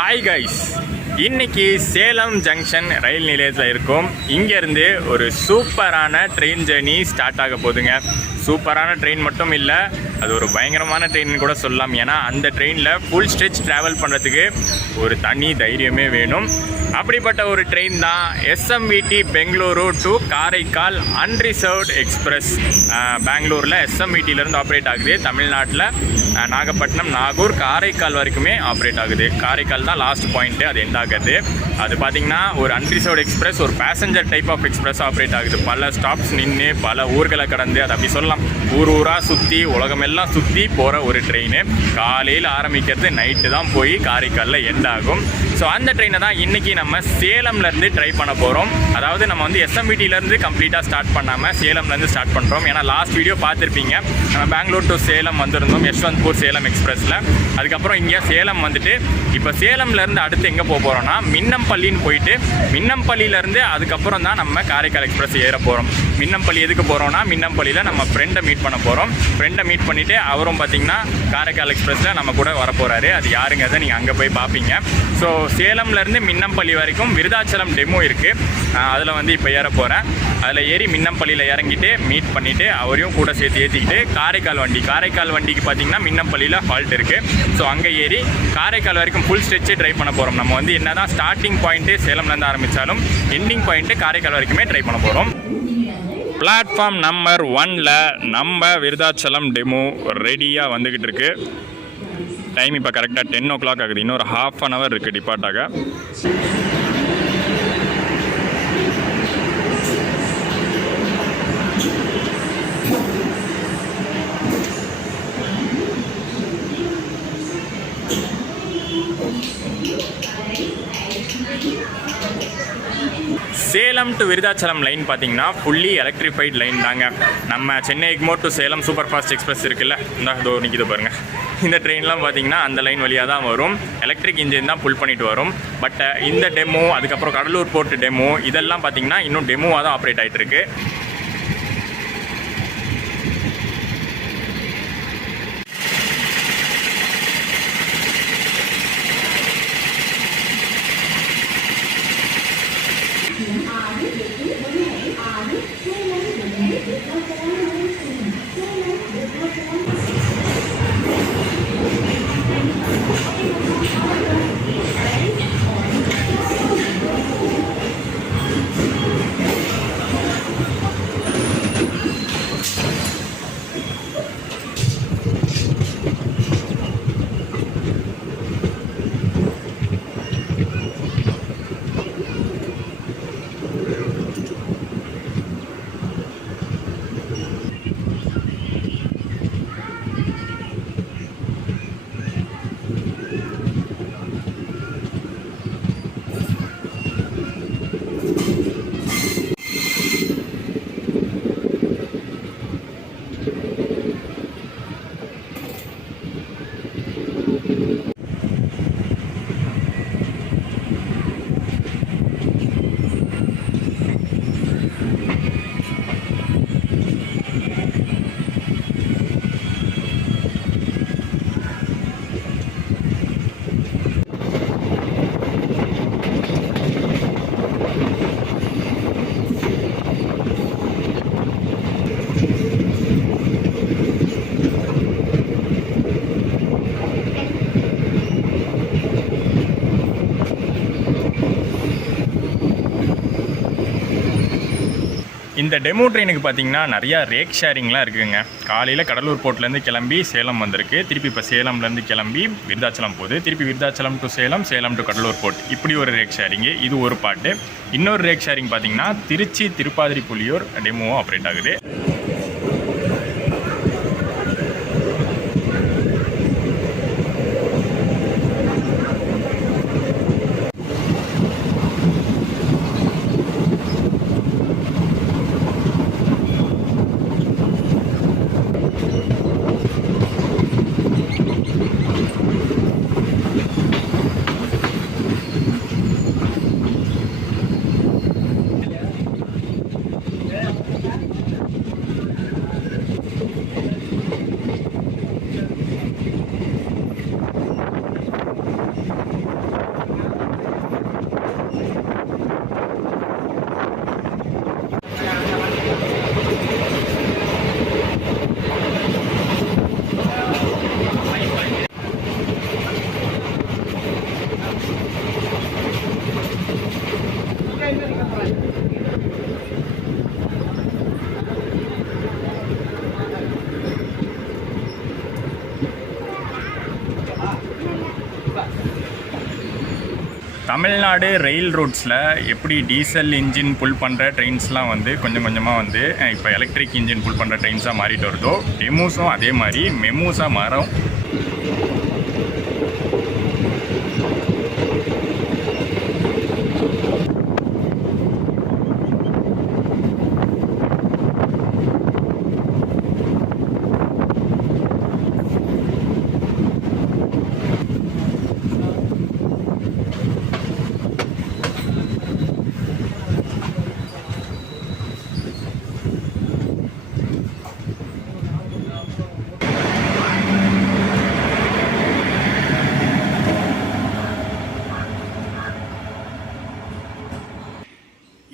Hi guys, இன்னைக்கு Salem junction ரயில் நிலையத்தில் இருக்கும். இங்கேருந்து ஒரு சூப்பரான ட்ரெயின் ஜேர்னி ஸ்டார்ட் ஆக போகுதுங்க. சூப்பரான ட்ரெயின் மட்டும் இல்லை, அது ஒரு பயங்கரமான ட்ரெயின் கூட சொல்லலாம். ஏன்னா அந்த ட்ரெயினில் ஃபுல் ஸ்ட்ரெச் ட்ராவல் பண்ணுறதுக்கு ஒரு தனி தைரியமே வேணும். அப்படிப்பட்ட ஒரு ட்ரெயின் தான் SMVT Bengaluru to Karaikal unreserved express. பெங்களூரில் எஸ்எம்விடியிலேருந்து ஆப்ரேட் ஆகுது. தமிழ்நாட்டில் நாகப்பட்டினம், நாகூர், காரைக்கால் வரைக்குமே ஆப்ரேட் ஆகுது. காரைக்கால் தான் லாஸ்ட் பாயிண்ட்டு, அது எண்ட் ஆகுது. அது பார்த்திங்கன்னா ஒரு அன்ரிசர்வ்டு எக்ஸ்பிரஸ், ஒரு passenger type of express operate ஆகுது. பல ஸ்டாப்ஸ் நின்று பல ஊர்களை கடந்து, அது அப்படி சொல்லலாம், ஊராக சுற்றி உலகமெல்லாம் சுற்றி போகிற ஒரு ட்ரெயின். காலையில் ஆரம்பிக்கிறது, நைட்டு தான் போய் காரைக்காலில் எண்ட் ஆகும். ஸோ அந்த ட்ரெயினை தான் இன்றைக்கி நம்ம சேலம்லேருந்து ட்ரை பண்ண போகிறோம். அதாவது நம்ம வந்து எஸ்எம்விடியிலேருந்து கம்ப்ளீட்டாக ஸ்டார்ட் பண்ணாமல் சேலம்லேருந்து ஸ்டார்ட் பண்ணுறோம். ஏன்னா லாஸ்ட் வீடியோ பார்த்துருப்பீங்க, நம்ம பெங்களூர் டு சேலம் வந்திருந்தோம் யஷ்வந்த்பூர் சேலம் எக்ஸ்பிரஸில். அதுக்கப்புறம் இங்கே சேலம் வந்துட்டு இப்போ சேலம்லேருந்து அடுத்து எங்கே போக போகிறோம்னா மின்னம்பள்ளின்னு போயிட்டு மின்னம்பள்ளியிலேருந்து அதுக்கப்புறம் தான் நம்ம காரைக்கால் எக்ஸ்பிரஸ் ஏற போகிறோம். மின்னம்பள்ளி எதுக்கு போகிறோம்னா மின்னம்பள்ளியில் நம்ம ஃப்ரெண்டை மீட் பண்ண போகிறோம். ஃப்ரெண்டை மீட் பண்ணிவிட்டு அவரும் பார்த்திங்கன்னா காரைக்கால் எக்ஸ்பிரஸில் நம்ம கூட வர போகிறாரு. அது யாருங்கிறத நீங்கள் அங்கே போய் பார்ப்பீங்க. ஸோ சேலம்லேருந்து மின்னம்பள்ளி வரைக்கும் விருதாச்சலம் டெமோ இருக்குது. அதில் வந்து இப்போ ஏற போகிறேன். அதில் ஏறி மின்னம்பள்ளியில் இறங்கிட்டு மீட் பண்ணிவிட்டு அவரையும் கூட சேர்த்து ஏற்றிக்கிட்டு காரைக்கால் வண்டிக்கு பார்த்திங்கன்னா மின்னம்பள்ளியில் ஹால்ட் இருக்குது. ஸோ அங்கே ஏறி காரைக்கால் வரைக்கும் ஃபுல் ஸ்ட்ரெச்சே ட்ரை பண்ண போகிறோம். நம்ம வந்து என்ன தான் ஸ்டார்டிங் பாயிண்ட்டு சேலம்லேருந்து ஆரம்பித்தாலும் எண்டிங் பாயிண்ட்டு காரைக்கால் வரைக்குமே ட்ரை பண்ண போகிறோம். பிளாட்ஃபார்ம் நம்பர் 1ல் நம்ம விருதாச்சலம் டெமோ ரெடியாக வந்துக்கிட்டு இருக்கு. டைம் இப்போ கரெக்டாக 10 o'clock ஆகுது. இன்னொரு ½ an hour இருக்குது டிபார்ட் ஆக. சேலம் டு விருதாச்சலம் லைன் பார்த்தீங்கன்னா ஃபுல்லி எலக்ட்ரிஃபைட் லைன் தாங்க. நம்ம Chennai Egmore to Salem super fast express இருக்குல்ல, இதோ நிற்கிது பாருங்கள். இந்த ட்ரெயின்லாம் பார்த்தீங்கன்னா அந்த லைன் வழியாக தான் வரும். எலக்ட்ரிக் இன்ஜின் தான் புல் பண்ணிட்டு வரும். பட் இந்த டெமோ, அதுக்கப்புறம் கடலூர் போர்ட் டெமோ, இதெல்லாம் பார்த்தீங்கன்னா இன்னும் டெமோவாக தான் ஆப்ரேட் ஆகிட்டு இருக்கு. இந்த டெமோ ட்ரெயினுக்கு பார்த்தீங்கன்னா நிறையா ரேக் ஷேரிங்லாம் இருக்குதுங்க. காலையில் கடலூர் போர்ட்லேருந்து கிளம்பி சேலம் வந்திருக்கு. திருப்பி இப்போ சேலம்லேருந்து கிளம்பி விருதாச்சலம் போகுது. திருப்பி Virudhachalam to Salem, Salem to Cuddalore port, இப்படி ஒரு ரேக் ஷேரிங்கு. இது ஒரு பாட்டு. இன்னொரு ரேக் ஷேரிங் பார்த்தீங்கன்னா திருச்சி திருப்பாதிரி புலியூர் டெமோவும் ஆப்ரேட் ஆகுது. தமிழ்நாடு ரயில் ரூட்ஸில் எப்படி டீசல் இன்ஜின் புல் பண்ணுற ட்ரெயின்ஸ்லாம் வந்து கொஞ்சம் கொஞ்சமாக வந்து இப்போ எலக்ட்ரிக் இன்ஜின் புல் பண்ணுற ட்ரெயின்ஸாக மாறிட்டு வருதோ, டெமூஸும் அதே மாதிரி மெமூஸாக மாறும்.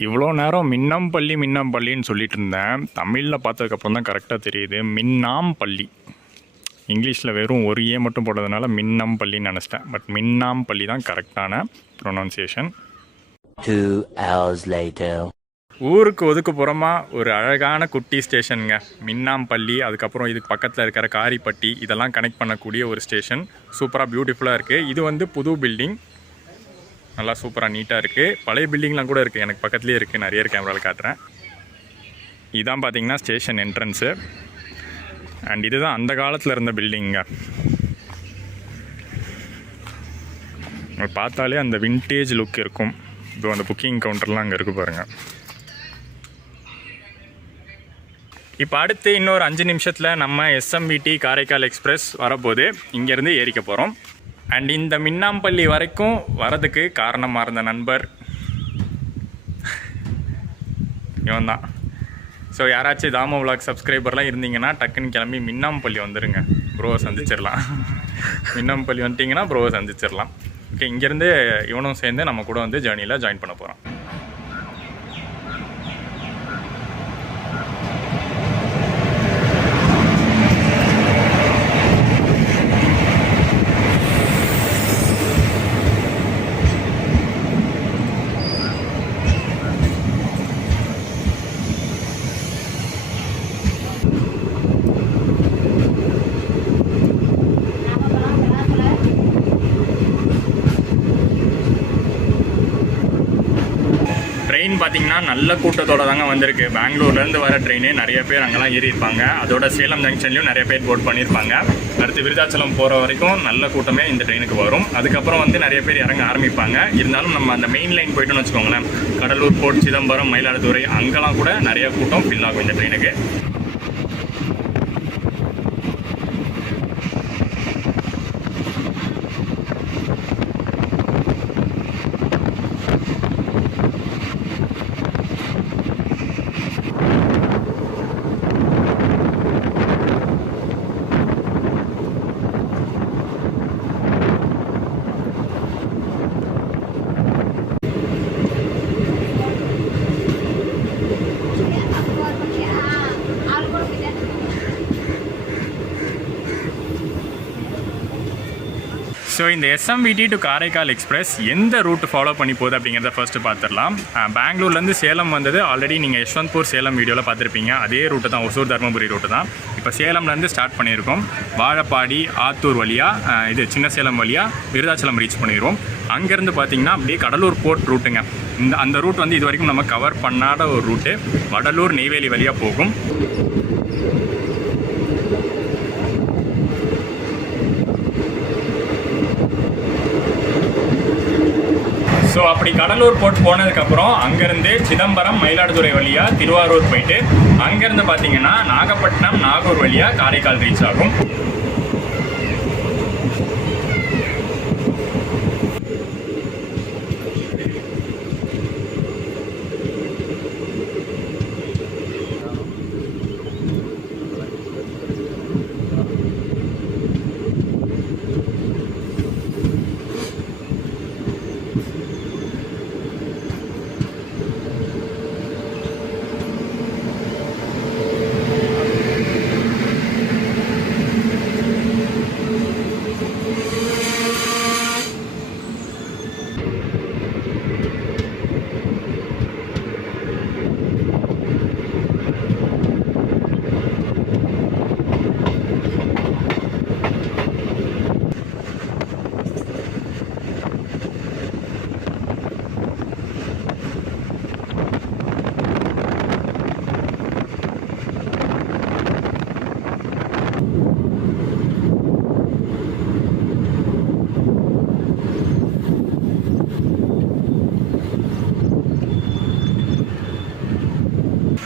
இவ்வளோ நேரம் மின்னம்பள்ளின்னு சொல்லிட்டு இருந்தேன். தமிழில் பார்த்ததுக்கப்புறம் தான் கரெக்டாக தெரியுது, மின்னாம்பள்ளி. இங்கிலீஷில் வெறும் ஒரு ஏ மட்டும் போட்டதுனால மின்னம்பள்ளின்னு நினச்சிட்டேன். பட் மின்னாம்பள்ளி தான் கரெக்டான ப்ரொனவுன்சியேஷன். 2 hours later. ஊருக்கு ஒதுக்குப்புறமா ஒரு அழகான குட்டி ஸ்டேஷனுங்க மின்னாம்பள்ளி. அதுக்கப்புறம் இதுக்கு பக்கத்தில் இருக்கிற காரிப்பட்டி, இதெல்லாம் கனெக்ட் பண்ணக்கூடிய ஒரு ஸ்டேஷன். சூப்பராக பியூட்டிஃபுல்லாக இருக்குது. இது வந்து புது பில்டிங், நல்லா சூப்பராக நீட்டாக இருக்குது. பழைய பில்டிங்லாம் கூட இருக்குது, எனக்கு பக்கத்துலேயே இருக்குது. நிறைய கேமராவில் காட்டுறேன். இதான் பார்த்தீங்கன்னா ஸ்டேஷன் என்ட்ரன்ஸு. அண்ட் இதுதான் அந்த காலத்தில் இருந்த பில்டிங்க. பார்த்தாலே அந்த வின்டேஜ் லுக் இருக்கும். இதோ அந்த புக்கிங் கவுண்டர்லாம் அங்கே இருக்குது பாருங்கள். இப்போ அடுத்து இன்னொரு 5 நிமிஷத்தில் நம்ம எஸ்எம்பிடி காரைக்கால் எக்ஸ்பிரஸ் வரப்போது இங்கேருந்து ஏறிக்க போகிறோம். அண்ட் இந்த மின்னாம்பள்ளி வரைக்கும் வரதுக்கு காரணமாக இருந்த நண்பர் இவன் தான். ஸோ யாராச்சும் தாமோ விலாக் சப்ஸ்கிரைபர்லாம் இருந்தீங்கன்னா டக்குன்னு கிளம்பி மின்னாம்பள்ளி வந்துடுங்க, ப்ரோவை சந்திச்சிடலாம். மின்னாம்பள்ளி வந்துட்டிங்கன்னா ப்ரோவை சந்திச்சிடலாம். ஓகே, இங்கேருந்து இவனும் சேர்ந்து நம்ம கூட வந்து ஜேர்னியில் ஜாயின் பண்ண போகிறோம். ட்ரெயின் பார்த்திங்கன்னா நல்ல கூட்டத்தோடு தாங்க வந்திருக்கு. பெங்களூர்லேருந்து வர ட்ரெயினே நிறைய பேர் அங்கெல்லாம் ஏறியிருப்பாங்க. அதோட சேலம் ஜங்ஷன்லேயும் நிறைய பேர் போட் பண்ணியிருப்பாங்க. அடுத்து விருதாச்சலம் போகிற வரைக்கும் நல்ல கூட்டமே இந்த ட்ரெயினுக்கு வரும். அதுக்கப்புறம் வந்து நிறைய பேர் இறங்க ஆரம்பிப்பாங்க. இருந்தாலும் நம்ம அந்த மெயின் லைன் போய்ட்டோன்னு வச்சுக்கோங்களேன், கடலூர், போர்ட், சிதம்பரம், மயிலாடுதுறை, அங்கெல்லாம் கூட நிறைய கூட்டம் ஃபில் ஆகும் இந்த ட்ரெயினுக்கு. ஸோ இந்த எஸ்எம்பிடி டு காரைக்கால் எக்ஸ்பிரஸ் எந்த ரூட் ஃபாலோ பண்ணி போகுது அப்படிங்கிறத ஃபர்ஸ்ட்டு பார்த்துடலாம். பெங்களூர்லேருந்து சேலம் வந்தது ஆல்ரெடி நீங்கள் யஷ்வந்த்பூர் சேலம் வீடியோவில் பார்த்துருப்பீங்க. அதே ரூட்டு தான், ஒசூர் தருமபுரி ரூட்டு தான். இப்போ சேலம்லேருந்து ஸ்டார்ட் பண்ணியிருக்கோம். வாழப்பாடி, ஆத்தூர் வழியாக இது சின்ன சேலம் வழியாக விருதாச்சலம் ரீச் பண்ணிடுவோம். அங்கேருந்து பார்த்தீங்கன்னா அப்படியே கடலூர் போர்ட் ரூட்டுங்க. அந்த ரூட் வந்து இது வரைக்கும் நம்ம கவர் பண்ணாத ஒரு ரூட்டு. வடலூர், நெய்வேலி வழியாக போகும். ஸோ அப்படி கடலூர் போர்ட் போனதுக்கப்புறம் அங்கேருந்து சிதம்பரம், மயிலாடுதுறை வழியாக திருவாரூர் போயிட்டு அங்கேருந்து பார்த்தீங்கன்னா நாகப்பட்டினம், நாகூர் வழியாக காரைக்கால் ரீச் ஆகும்.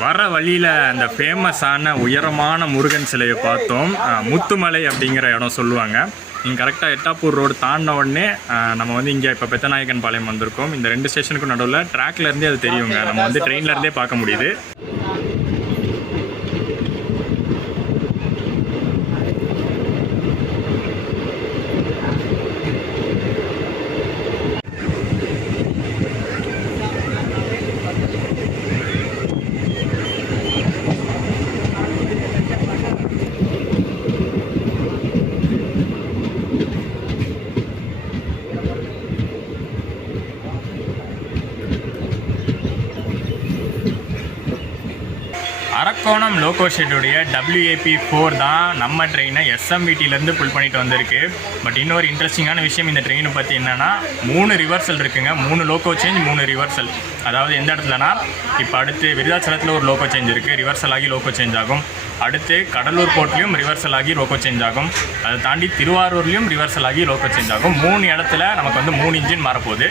வர வழியில் அந்த ஃபேமஸான உயரமான முருகன் சிலையை பார்த்தோம். முத்துமலை அப்படிங்கிற இடம் சொல்லுவாங்க. நீங்கள் கரெக்டாக எட்டாப்பூர் ரோடு தாண்டின உடனே நம்ம வந்து இங்கே இப்போ பெத்தநாயக்கன் பாளையம் வந்திருக்கோம். இந்த 2 ஸ்டேஷனுக்கும் நடுவில் ட்ராக்லேருந்தே அது தெரியுங்க. நம்ம வந்து ட்ரெயின்லேருந்தே பார்க்க முடியுது. அரக்கோணம் லோகோ ஷெட்டுடைய WAP4 தான் நம்ம ட்ரெயினை SMVTலேருந்து புல் பண்ணிட்டு வந்திருக்கு. பட் இன்னொரு இன்ட்ரெஸ்டிங்கான விஷயம் இந்த ட்ரெயினை பற்றி என்னென்னா 3 ரிவர்சல் இருக்குங்க. 3 லோகோ சேஞ்ச் 3 ரிவர்சல். அதாவது எந்த இடத்துலனா இப்போ அடுத்து விருதாச்சலத்தில் ஒரு லோகோ சேஞ்ச் இருக்குது, ரிவர்சல் ஆகி லோகோ சேஞ்ச் ஆகும். அடுத்து கடலூர் போர்ட்லேயும் ரிவர்சல் ஆகி லோகோ சேஞ்ச் ஆகும். அதை தாண்டி திருவாரூர்லேயும் ரிவர்சல் ஆகி லோகோ சேஞ்ச் ஆகும். 3 இடத்துல நமக்கு வந்து 3 இன்ஜின் மாறப்போகுது.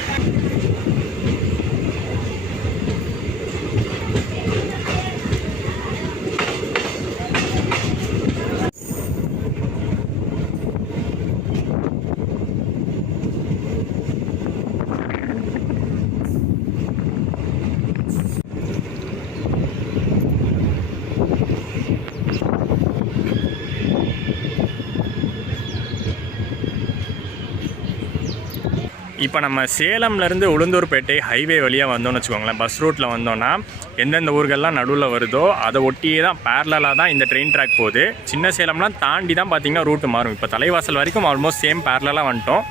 இப்போ நம்ம சேலம்லேருந்து உளுந்தூர்பேட்டை ஹைவே வழியாக வந்தோம்னு வச்சுக்கோங்களேன். பஸ் ரூட்டில் வந்தோன்னா எந்தெந்த ஊர்கள்லாம் நடுவில் வருதோ அதை ஒட்டியே தான் பேரலாக தான் இந்த ட்ரெயின் ட்ராக் போகுது. சின்ன சேலம்லாம் தாண்டி தான் பார்த்திங்கன்னா ரூட்டு மாறும். இப்போ தலைவாசல் வரைக்கும் ஆல்மோஸ்ட் சேம் பேரலாக வந்துட்டோம்.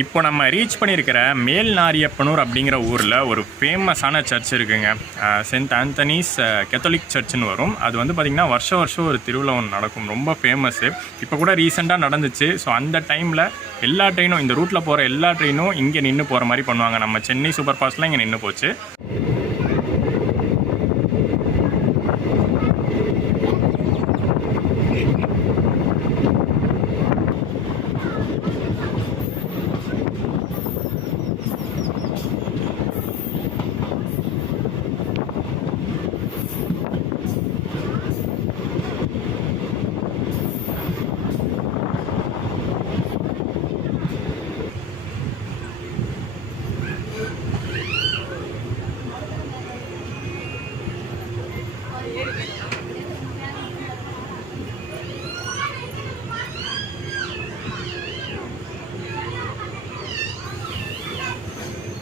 இப்போ நம்ம ரீச் பண்ணியிருக்கிற மேல்நாரியப்பனூர் அப்படிங்கிற ஊரில் ஒரு ஃபேமஸான சர்ச் இருக்குங்க. சென்ட் ஆந்தனிஸ் கேத்தலிக் சர்ச்சுன்னு வரும். அது வந்து பார்த்திங்கன்னா வருஷம் ஒரு திருவிழா ஒன்று நடக்கும், ரொம்ப ஃபேமஸ்ஸு. இப்போ கூட ரீசெண்டாக நடந்துச்சு. ஸோ அந்த டைமில் எல்லா ட்ரெயினும், இந்த ரூட்டில் போகிற எல்லா ட்ரெயினும் இங்கே நின்று போகிற மாதிரி பண்ணுவாங்க. நம்ம சென்னை சூப்பர் ஃபாஸ்ட்லாம் இங்கே நின்று போச்சு.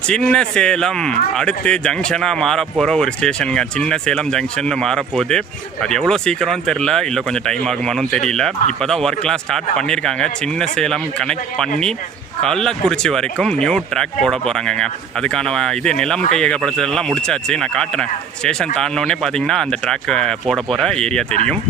சின்ன சேலம் அடுத்து ஜங்ஷனாக மாறப்போகிற ஒரு ஸ்டேஷனுங்க. சின்ன சேலம் ஜங்ஷன் மாறப்போகுது. அது எவ்வளோ சீக்கிரம்னு தெரில, இல்லை கொஞ்சம் டைம் ஆகுமானும் தெரியல. இப்போ தான் ஒர்க்லாம் ஸ்டார்ட் பண்ணியிருக்காங்க. சின்ன சேலம் கனெக்ட் பண்ணி கள்ளக்குறிச்சி வரைக்கும் நியூ ட்ராக் போட போகிறாங்கங்க. அதுக்கான நிலம் கையகப்படுத்துறதெல்லாம் முடிச்சாச்சு. நான் காட்டுறேன். ஸ்டேஷன் தாண்டினோடனே பார்த்தீங்கன்னா அந்த ட்ராக் போட போகிற ஏரியா தெரியும்.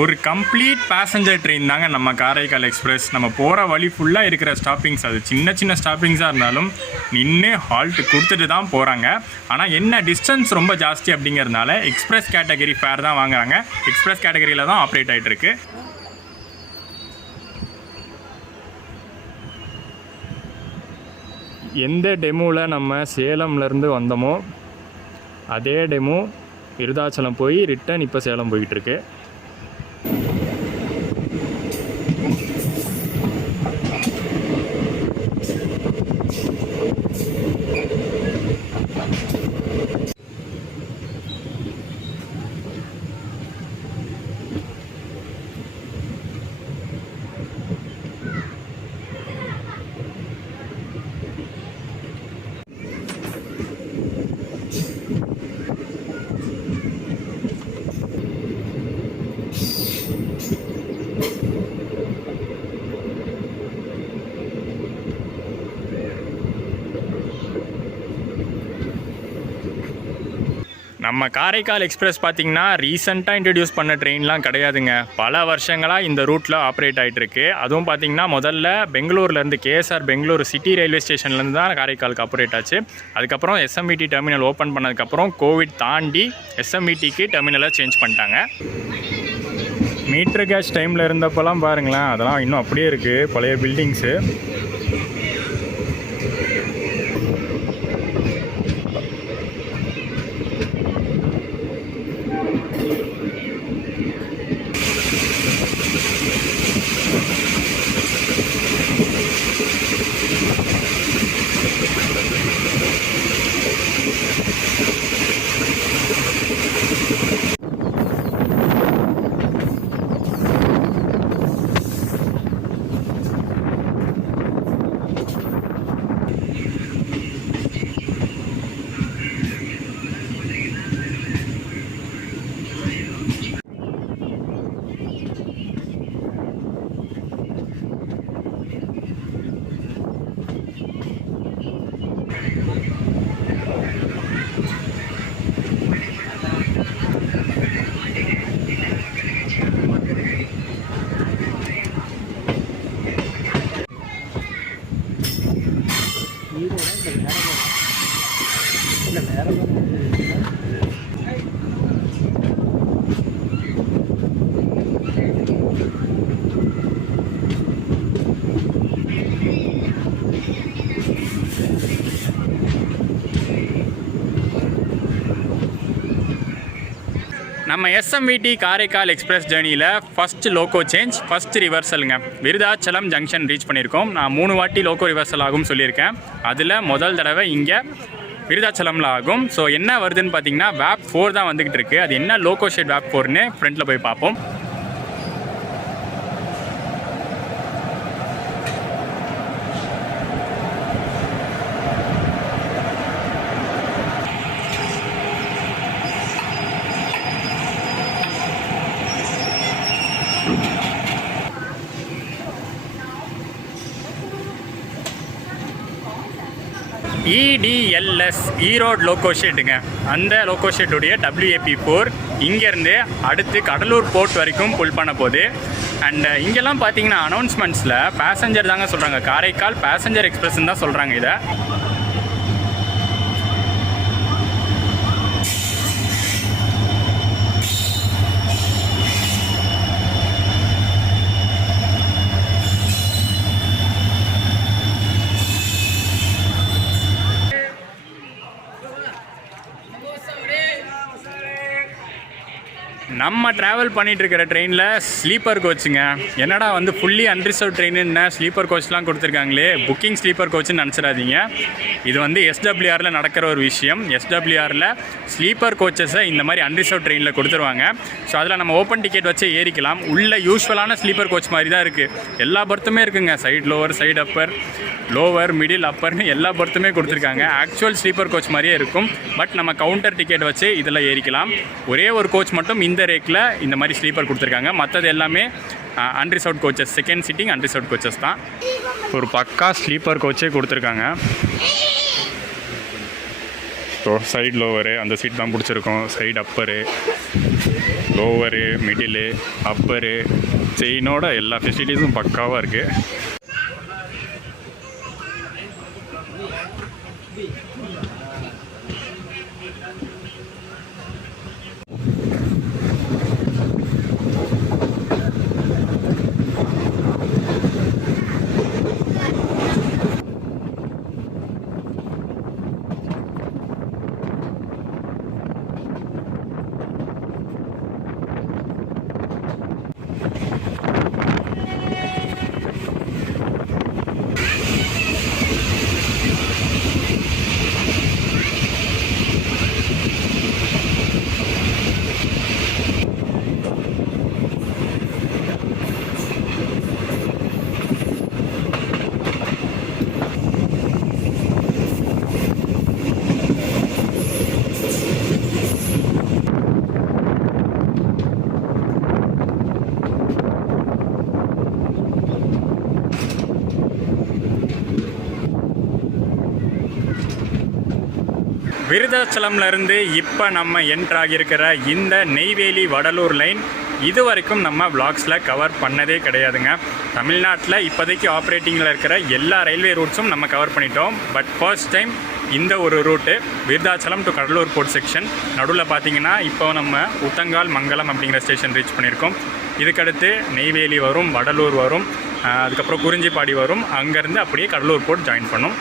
ஒரு கம்ப்ளீட் பேசஞ்சர் ட்ரெயின் தாங்க நம்ம காரைக்கால் எக்ஸ்பிரஸ். நம்ம போகிற வழி ஃபுல்லாக இருக்கிற ஸ்டாப்பிங்ஸ், அது சின்ன சின்ன ஸ்டாப்பிங்ஸாக இருந்தாலும் நின்று ஹால்ட்டு கொடுத்துட்டு தான் போகிறாங்க. ஆனால் என்ன டிஸ்டன்ஸ் ரொம்ப ஜாஸ்தி அப்படிங்கிறதுனால எக்ஸ்பிரஸ் கேட்டகரி ஃபேர் தான் வாங்குறாங்க. எக்ஸ்பிரஸ் கேட்டகரியில் தான் ஆப்ரேட் ஆகிட்டு இருக்கு. எந்த டெமோவில் நம்ம சேலம்லேருந்து வந்தோமோ அதே டெமோ விருதாச்சலம் போய் ரிட்டன் இப்போ சேலம் போயிட்டுருக்கு. நம்ம காரைக்கால் எக்ஸ்பிரஸ் பார்த்திங்கன்னா ரீசெண்டாக இன்ட்ரடியூஸ் பண்ண ட்ரெயின்லாம் கிடையாதுங்க. பல வருஷங்களாக இந்த ரூட்டில் ஆப்ரேட் ஆகிட்டுருக்கு. அதுவும் பார்த்திங்கன்னா முதல்ல பெங்களூர்லேருந்து கேஎஸ்ஆர் பெங்களூர் சிட்டி ரயில்வே ஸ்டேஷன்லேருந்து தான் காரைக்காலுக்கு ஆப்ரேட் ஆச்சு. அதுக்கப்புறம் எஸ்எம்இடி டெர்மினல் ஓப்பன் பண்ணதுக்கப்புறம் கோவிட் தாண்டி எஸ்எம்இடிக்கு டெர்மினலை சேஞ்ச் பண்ணிட்டாங்க. மீட்டர் கேஷ் டைமில் இருந்தப்போலாம் பாருங்களேன், அதெல்லாம் இன்னும் அப்படியே இருக்குது பழைய பில்டிங்ஸு. நம்ம எஸ்எம்விடி காரைக்கால் எக்ஸ்பிரஸ் ஜேர்னியில் ஃபஸ்ட்டு லோக்கோ சேஞ்ச், ஃபஸ்ட்டு ரிவர்சலுங்க. விருதாச்சலம் ஜங்ஷன் ரீச் பண்ணியிருக்கோம். நான் 3 வாட்டி லோக்கோ ரிவர்சல் ஆகும்னு சொல்லியிருக்கேன். அதில் முதல் தடவை இங்கே விருதாச்சலமில் ஆகும். ஸோ என்ன வருதுன்னு பார்த்தீங்கன்னா வேப் 4 தான் வந்துக்கிட்டு இருக்குது. அது என்ன லோக்கோ ஷெட் வேப் 4ன்னு ஃப்ரண்ட்டில் போய் பார்ப்போம். EDLS ஈரோடு லோக்கோ ஷெட்டுங்க. அந்த லோக்கோ ஷெட்டுடைய WAP4 இங்கேருந்து அடுத்து கடலூர் போர்ட் வரைக்கும் புல் பண்ண போகுது. அண்ட் இங்கெல்லாம் பார்த்தீங்கன்னா அனௌன்ஸ்மெண்ட்ஸில் பேசஞ்சர் தாங்க சொல்கிறாங்க, காரைக்கால் பேசஞ்சர் எக்ஸ்பிரஸ்ன்னு தான் சொல்கிறாங்க இதை. நம்ம ட்ராவல் பண்ணிகிட்டு இருக்கிற ட்ரெயினில் ஸ்லீப்பர் கோச்சுங்க. என்னடா வந்து ஃபுல்லி அன்ரிசர்வ் ட்ரெயின்னு ஸ்லீப்பர் கோச்லாம் கொடுத்துருக்காங்களே, புக்கிங் ஸ்லீப்பர் கோச்சுன்னு நினச்சிடாதீங்க. இது வந்து SWRல நடக்கிற ஒரு விஷயம். SWRல ஸ்லீப்பர் கோச்சஸை இந்த மாதிரி அன்ரிசர்வ் ட்ரெயினில் கொடுத்துருவாங்க. ஸோ அதில் நம்ம ஓப்பன் டிக்கெட் வச்சு ஏறிக்கலாம். உள்ள யூஸ்வலான ஸ்லீப்பர் கோச் மாதிரி தான் இருக்குது. எல்லா பர்த்துமே இருக்குங்க. Side lower, side upper, lower, middle, அப்பர்னு எல்லா பர்த்துமே கொடுத்துருக்காங்க. ஆக்சுவல் ஸ்லீப்பர் கோச் மாதிரியே இருக்கும். பட் நம்ம கவுண்டர் டிக்கெட் வச்சு இதில் ஏறிக்கலாம். ஒரே ஒரு கோச் மட்டும் இந்த ரேக்கில் இந்த மாதிரி ஸ்லீப்பர் கொடுத்துருக்காங்க. மற்றது எல்லாமே unreserved coaches, second sitting unreserved coaches தான். ஒரு பக்கா ஸ்லீப்பர் கோச்சே கொடுத்துருக்காங்க. ஸோ சைடு லோவரு அந்த சீட் தான் பிடிச்சிருக்கோம். சைடு அப்பரு, லோவரு, மிடிலு, அப்பரு, செயினோட எல்லா ஃபெசிலிட்டிஸும் பக்காவாக இருக்குது. விருதாச்சலம்லேருந்து இப்போ நம்ம என்ட்ராகியிருக்கிற இந்த நெய்வேலி வடலூர் லைன் இது வரைக்கும் நம்ம விளாக்ஸில் கவர் பண்ணதே கிடையாதுங்க. தமிழ்நாட்டில் இப்போதைக்கு ஆப்ரேட்டிங்கில் இருக்கிற எல்லா ரயில்வே ரூட்ஸும் நம்ம கவர் பண்ணிட்டோம். பட் ஃபர்ஸ்ட் டைம் இந்த ஒரு route Virudhachalam to Cuddalore port section நடுவில் பார்த்தீங்கன்னா இப்போ நம்ம உத்தங்கால் மங்கலம் அப்படிங்கிற ஸ்டேஷன் ரீச் பண்ணியிருக்கோம். இதுக்கடுத்து நெய்வேலி வரும், வடலூர் வரும், அதுக்கப்புறம் குறிஞ்சிப்பாடி வரும். அங்கேருந்து அப்படியே கடலூர் போர்ட் ஜாயின் பண்ணும்.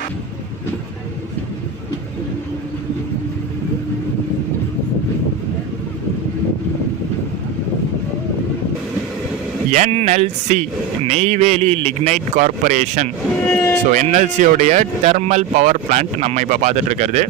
NLC Neyveli lignite corporation. So என்எல்சியோடைய தெர்மல் பவர் பிளான்ட் நம்ம இப்போ பார்த்துட்டு இருக்கிறது.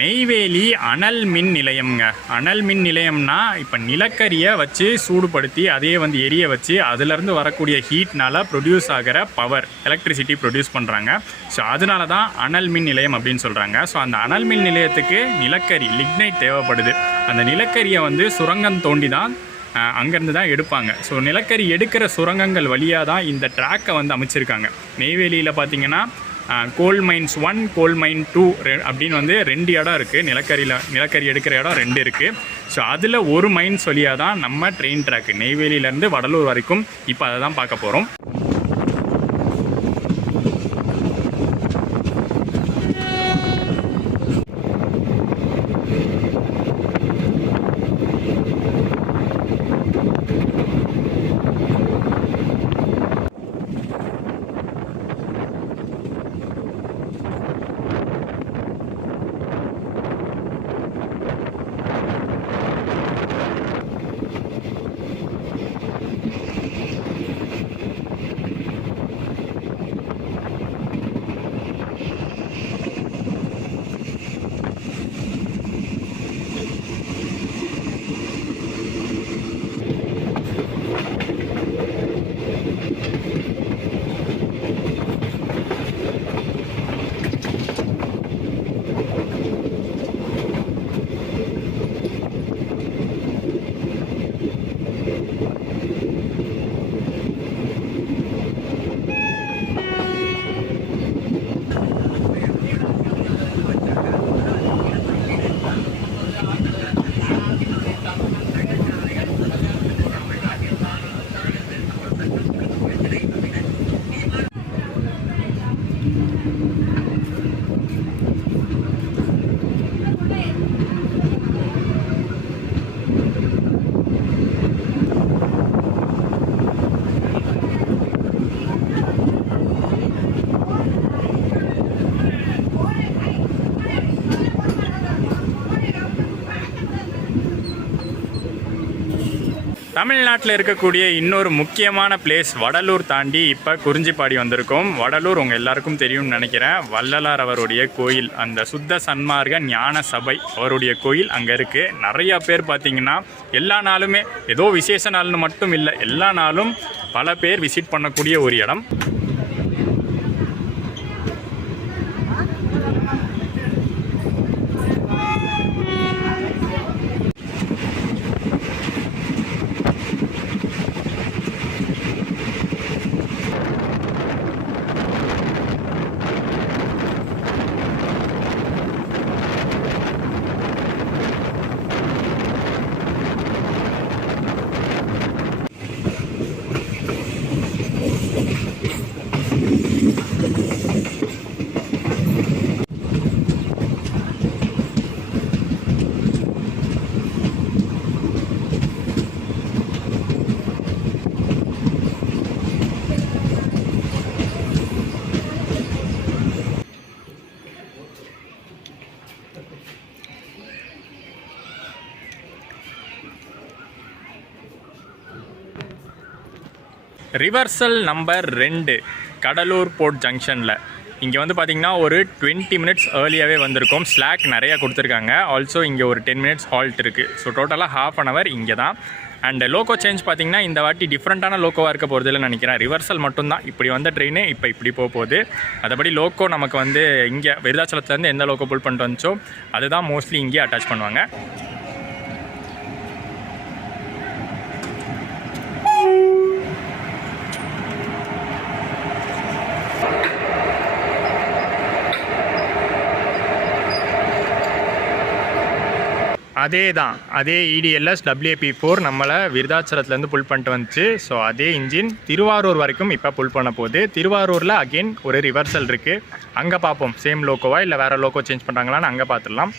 நெய்வேலி அனல் மின் நிலையம்ங்க. அனல் மின் நிலையம்னா இப்போ நிலக்கரியை வச்சு சூடுபடுத்தி அதையே வந்து எரிய வச்சு அதிலேருந்து வரக்கூடிய ஹீட்னால் ப்ரொடியூஸ் ஆகிற பவர் எலக்ட்ரிசிட்டி ப்ரொடியூஸ் பண்ணுறாங்க. ஸோ அதனால தான் அனல் மின் நிலையம் அப்படின்னு சொல்கிறாங்க. ஸோ அந்த அனல் மின் நிலையத்துக்கு நிலக்கரி லிக்னைட் தேவைப்படுது. அந்த நிலக்கரியை வந்து சுரங்கம் தோண்டி தான் அங்கேருந்து தான் எடுப்பாங்க. ஸோ நிலக்கரி எடுக்கிற சுரங்கங்கள் வழியாக தான் இந்த ட்ராக்கை வந்து அமைச்சிருக்காங்க. நெய்வேலியில் பார்த்திங்கன்னா கோல் மைன்ஸ் 1, கோல் மைன் 2 அப்படின்னு வந்து 2 இடம் இருக்குது. நிலக்கரி எடுக்கிற இடம் 2 இருக்குது. ஸோ அதில் ஒரு மைன்ஸ் வழியாக தான் நம்ம ட்ரெயின் ட்ராக்கு நெய்வேலியிலேருந்து வடலூர் வரைக்கும் இப்போ அதை தான் பார்க்க போகிறோம். தமிழ்நாட்டில் இருக்கக்கூடிய இன்னொரு முக்கியமான பிளேஸ் வடலூர் தாண்டி இப்போ குறிஞ்சிப்பாடி வந்திருக்கோம். வடலூர் உங்கள் எல்லாருக்கும் தெரியும்னு நினைக்கிறேன். வள்ளலார் அவருடைய கோயில், அந்த சுத்த சன்மார்க்க ஞான சபை அவருடைய கோயில் அங்கே இருக்குது. நிறையா பேர் பார்த்திங்கன்னா எல்லா நாளுமே, ஏதோ விசேஷ நாள்னு மட்டும் இல்லை, எல்லா நாளும் பல பேர் விசிட் பண்ணக்கூடிய ஒரு இடம். ரிவர்சல் நம்பர் 2 கடலூர் போர்ட் ஜங்ஷனில். இங்கே வந்து பார்த்திங்கன்னா ஒரு 20 மினிட்ஸ் ஏர்லியாகவே வந்திருக்கோம். ஸ்லாக் நிறையா கொடுத்துருக்காங்க. ஆல்சோ இங்கே ஒரு 10 மினிட்ஸ் ஹால்ட் இருக்குது. ஸோ டோட்டலாக ½ அன் ஹவர் இங்கே தான். அண்ட் லோக்கோ சேஞ்ச் பார்த்திங்கன்னா இந்த வாட்டி டிஃப்ரெண்ட்டான லோக்கோவாக இருக்க போகிறதுன்னு நினைக்கிறேன். ரிவர்சல் மட்டும்தான். இப்படி வந்த ட்ரெயின் இப்போ இப்படி போகுது. அதபடி லோக்கோ நமக்கு வந்து இங்கே விருதாச்சலத்துலேருந்து எந்த லோக்கோ புல் பண்ணிட்டு வந்துச்சோ அதுதான் மோஸ்ட்லி இங்கே அட்டாச் பண்ணுவாங்க. அதே EDLS WAP4 நம்மளை விருதாச்சலத்துலேருந்து புல் பண்ணிட்டு வந்துச்சு. ஸோ அதே இன்ஜின் திருவாரூர் வரைக்கும் இப்போ புல் பண்ண போகுது. திருவாரூரில் அகெயின் ஒரு ரிவர்சல் இருக்குது. அங்கே பார்ப்போம் சேம் லோக்கோவா இல்லை வேறு லோக்கோ சேஞ்ச் பண்ணுறாங்களான்னு அங்கே பார்த்துடலாம்.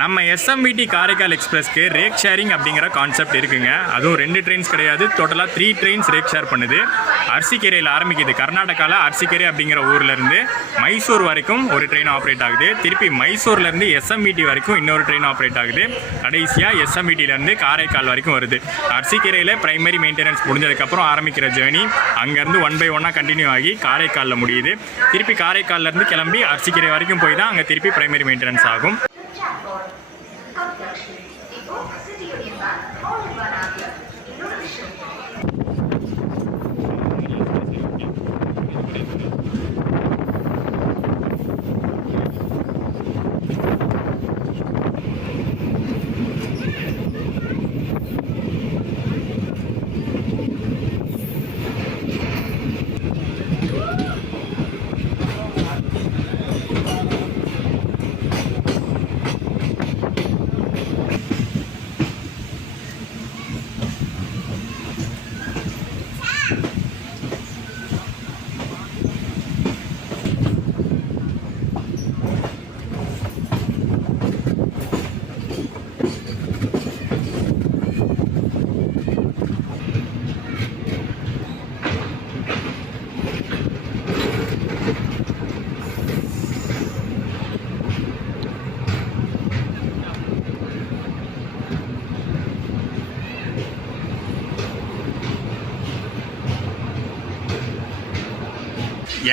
நம்ம SMVT காரைக்கால் எக்ஸ்பிரஸ்க்கு ரேக் ஷேரிங் அப்படிங்கிற கான்செப்ட் இருக்குங்க. அதுவும் 2 ட்ரெயின்ஸ் கிடையாது, டோட்டலாக 3 ட்ரெயின்ஸ் ரேக் ஷேர் பண்ணுது. அர்சிக்கேரியில் ஆரம்பிக்குது. கர்நாடகாவில் அர்சிக்கேரி அப்படிங்கிற ஊர்லேருந்து மைசூர் வரைக்கும் ஒரு ட்ரெயின் ஆப்ரேட் ஆகுது. திருப்பி மைசூர்லேருந்து SMVT வரைக்கும் இன்னொரு ட்ரெயின் ஆப்ரேட் ஆகுது. கடைசியாக SMVTலேருந்து காரைக்கால் வரைக்கும் வருது. அர்சிக்கேரியில் பிரைமரி மெயின்டெனன்ஸ் முடிஞ்சதுக்கப்புறம் ஆரம்பிக்கிற ஜேர்னி அங்கேருந்து 1 by 1 கண்டினியூ ஆகி காரைக்காலில் முடியுது. திருப்பி காரைக்காலிலேருந்து கிளம்பி அர்சிக்கேரி வரைக்கும் போய் தான் அங்கே திருப்பி பிரைமரி மெயின்டெனன்ஸ் ஆகும்.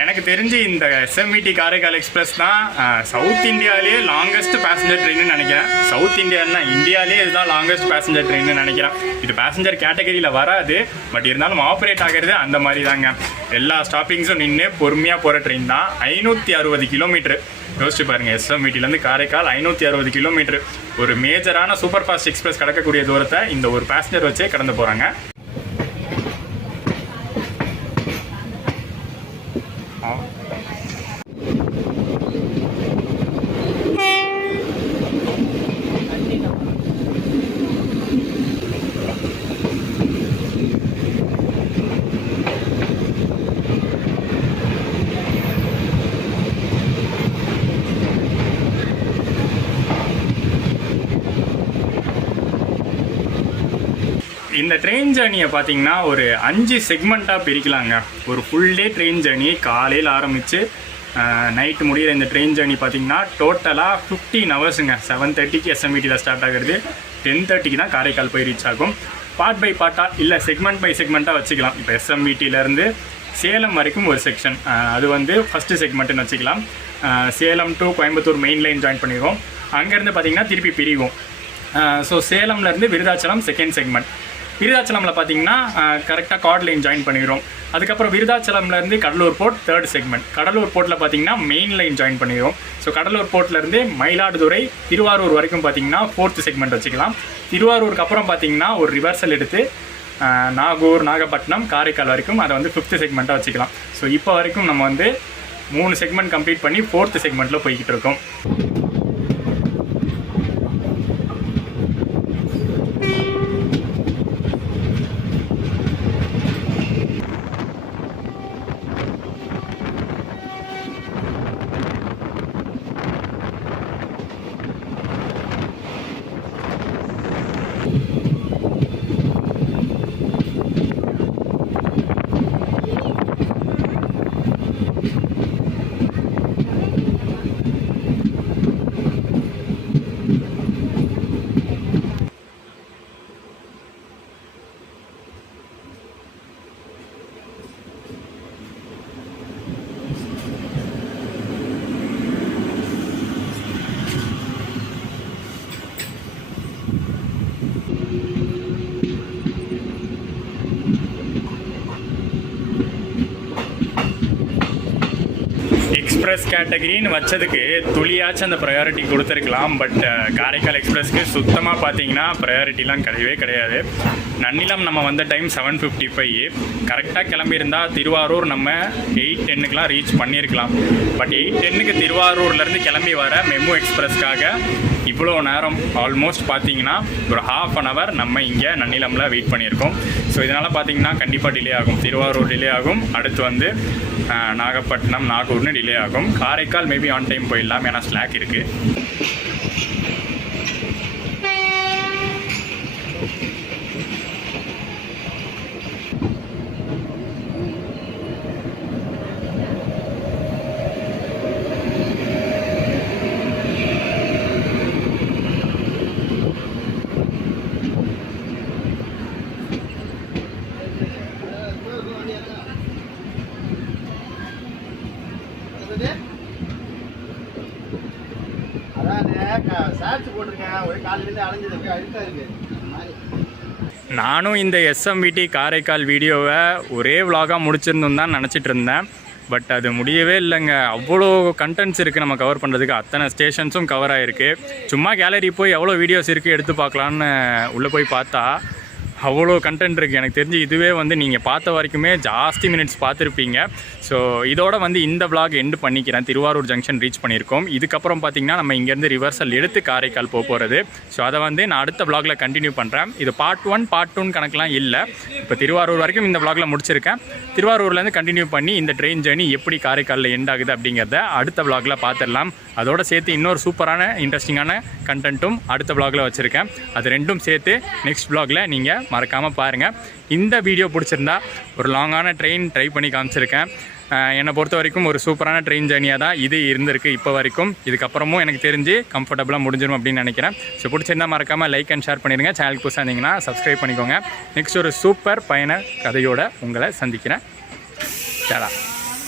எனக்கு தெரிஞ்சு இந்த எஸ்எம்விடி காரைக்கால் எக்ஸ்பிரஸ் தான் சவுத் இந்தியாவிலேயே லாங்கஸ்ட் பேசஞ்சர் ட்ரெயின்னு நினைக்கிறேன். சவுத் இந்தியான்னா இந்தியாவிலே இதுதான் லாங்கஸ்ட் பேசஞ்சர் ட்ரெயின்னு நினைக்கிறேன். இது பேசஞ்சர் கேட்டகரியில் வராது, பட் இருந்தாலும் ஆப்ரேட் ஆகிறது அந்த மாதிரி தாங்க. எல்லா ஸ்டாப்பிங்ஸும் நின்று பொறுமையாக போகிற ட்ரெயின் தான். 560 கிலோமீட்டர் யோசிச்சு பாருங்கள். எஸ்எம்விடிலேருந்து காரைக்கால் 560 கிலோமீட்டர். ஒரு மேஜரான சூப்பர் ஃபாஸ்ட் எக்ஸ்பிரஸ் கடக்கக்கூடிய தூரத்தை இந்த ஒரு பேசஞ்சர் வச்சே கடந்து போகிறாங்க. இந்த ட்ரெயின் ஜேர்னியை பார்த்தீங்கன்னா ஒரு 5 செக்மெண்ட்டாக பிரிக்கலாங்க. ஒரு ஃபுல் டே ட்ரெயின் ஜேர்னி காலையில் ஆரம்பித்து நைட்டு முடிகிற இந்த ட்ரெயின் ஜேர்னி பார்த்தீங்கன்னா டோட்டலாக 15 ஹவர்ஸுங்க. 7:30க்கு எஸ்எம்விடியில் ஸ்டார்ட் ஆகுறது, 10:30க்கு தான் காரைக்கால் போய் ரீச் ஆகும். பார்ட் பை பார்ட்டாக இல்லை செக்மெண்ட் பை செக்மெண்ட்டாக வச்சுக்கலாம். இப்போ எஸ்எம்விடியிலேருந்து சேலம் வரைக்கும் ஒரு செக்ஷன், அது வந்து ஃபஸ்ட்டு செக்மெண்ட்டுன்னு வச்சுக்கலாம். Salem to Coimbatore main line join பண்ணிடுவோம். அங்கேருந்து பார்த்தீங்கன்னா திருப்பி பிரிவோம். ஸோ சேலம்லேருந்து விருதாச்சலம் செகண்ட் செக்மெண்ட். விருதாச்சலமில் பார்த்தீங்கன்னா கரெக்டாக கார்ட் லைன் ஜாயின் பண்ணிடுறோம். அதுக்கப்புறம் விருதாச்சலம்லேருந்து Cuddalore port third segment. Cuddalore போர்ட்டில் பார்த்தீங்கன்னா மெயின் லைன் ஜாயின் பண்ணிடுறோம். ஸோ கடலூர் போர்ட்லேருந்து மயிலாடுதுறை திருவாரூர் வரைக்கும் பார்த்தீங்கன்னா 4th செக்மெண்ட் வச்சுக்கலாம். திருவாரூருக்கு அப்புறம் பார்த்தீங்கன்னா ஒரு ரிவர்சல் எடுத்து நாகூர், நாகப்பட்டினம், காரைக்கால் வரைக்கும் அதை வந்து 5th செக்மெண்ட்டாக வச்சுக்கலாம். ஸோ இப்போ வரைக்கும் நம்ம வந்து 3 செக்மெண்ட் கம்ப்ளீட் பண்ணி 4th செக்மெண்ட்டில் போய்கிட்டு இருக்கோம். எக்ஸ்பிரஸ் கேட்டகரின்னு வச்சதுக்கு துளியாச்சும் அந்த ப்ரையாரிட்டி கொடுத்துருக்கலாம். பட் காரைக்கால் எக்ஸ்பிரஸ்க்கு சுத்தமாக பார்த்தீங்கன்னா ப்ரையாரிட்டிலாம் கிடையவே கிடையாது. நன்னிலம் நம்ம வந்த டைம் 7:55. கரெக்டாக கிளம்பியிருந்தால் திருவாரூர் நம்ம 8:10க்குலாம் ரீச் பண்ணியிருக்கலாம். பட் 8:10க்கு திருவாரூர்லேருந்து கிளம்பி வர மெமு எக்ஸ்பிரஸ்க்காக இவ்வளோ நேரம் ஆல்மோஸ்ட் பார்த்தீங்கன்னா ஒரு ½ அன் ஹவர் நம்ம இங்கே நன்னிலமில் வெயிட் பண்ணியிருக்கோம். ஸோ இதனால் பார்த்தீங்கன்னா கண்டிப்பாக டிலே ஆகும். திருவாரூர் டிலே ஆகும், அடுத்து வந்து நாகப்பட்டினம், நாகூர்னு டிலே ஆகும். காரைக்கால் மேபி ஆன் டைம் போயிடலாம், ஏன்னா ஸ்லாக் இருக்குது. நானும் இந்த எஸ்எம்விடி காரைக்கால் வீடியோவை ஒரே விலாகாக முடிச்சிருந்தோம் தான் நினச்சிட்டு இருந்தேன். பட் அது முடியவே இல்லைங்க. அவ்வளோ கண்டென்ட்ஸ் இருக்குது நம்ம கவர் பண்ணுறதுக்கு. அத்தனை ஸ்டேஷன்ஸும் கவர் ஆகிருக்கு. சும்மா கேலரி போய் எவ்வளோ வீடியோஸ் இருக்குது எடுத்து பார்க்கலான்னு உள்ளே போய் பார்த்தா அவ்வளோ கண்டென்ட் இருக்குது. எனக்கு தெரிஞ்சு இதுவே வந்து நீங்கள் பார்த்த வரைக்குமே ஜாஸ்தி மினிட்ஸ் பார்த்துருப்பீங்க. ஸோ இதோட வந்து இந்த vlog எண்டு பண்ணிக்கிறேன். திருவாரூர் ஜங்ஷன் ரீச் பண்ணியிருக்கோம். இதுக்கப்புறம் பார்த்திங்கன்னா நம்ம இங்கேருந்து ரிவர்சல் எடுத்து காரைக்கால் போகிறது. ஸோ அதை வந்து நான் அடுத்த vlogல கண்டினியூ பண்ணுறேன். இது பார்ட் 1 பார்ட் 2 கணக்கெலாம் இல்லை. இப்போ திருவாரூர் வரைக்கும் இந்த vlogல முடிச்சிருக்கேன். திருவாரூர்லேருந்து கண்டினியூ பண்ணி இந்த ட்ரெயின் ஜேர்னி எப்படி காரைக்காலில் எண்ட் ஆகுது அப்படிங்கிறத அடுத்த vlogல பார்த்துடலாம். அதோடு சேர்த்து இன்னொரு சூப்பரான இன்ட்ரெஸ்டிங்கான கண்டென்ட்டும் அடுத்த vlogல வச்சுருக்கேன். அது ரெண்டும் சேர்த்து நெக்ஸ்ட் vlogல நீங்கள் மறக்காமல் பாருங்கள். இந்த வீடியோ பிடிச்சிருந்தா ஒரு லாங்கான ட்ரெயின் ட்ரை பண்ணி காமிச்சிருக்கேன். என்னை பொறுத்த வரைக்கும் ஒரு சூப்பரான ட்ரெயின் ஜேர்னியாக தான் இது இருந்திருக்கு இப்போ வரைக்கும். இதுக்கப்புறமும் எனக்கு தெரிஞ்சு கம்ஃபர்டபுளாக முடிஞ்சிடும் அப்படின்னு நினைக்கிறேன். ஸோ பிடிச்சிருந்தால் மறக்காமல் லைக் அண்ட் ஷேர் பண்ணிடுங்க. சேனலுக்கு புதுசாக இருந்தீங்கன்னா சப்ஸ்கிரைப் பண்ணிக்கோங்க. நெக்ஸ்ட் ஒரு சூப்பர் பயண கதையோடு உங்களை சந்திக்கிறேன். சரா.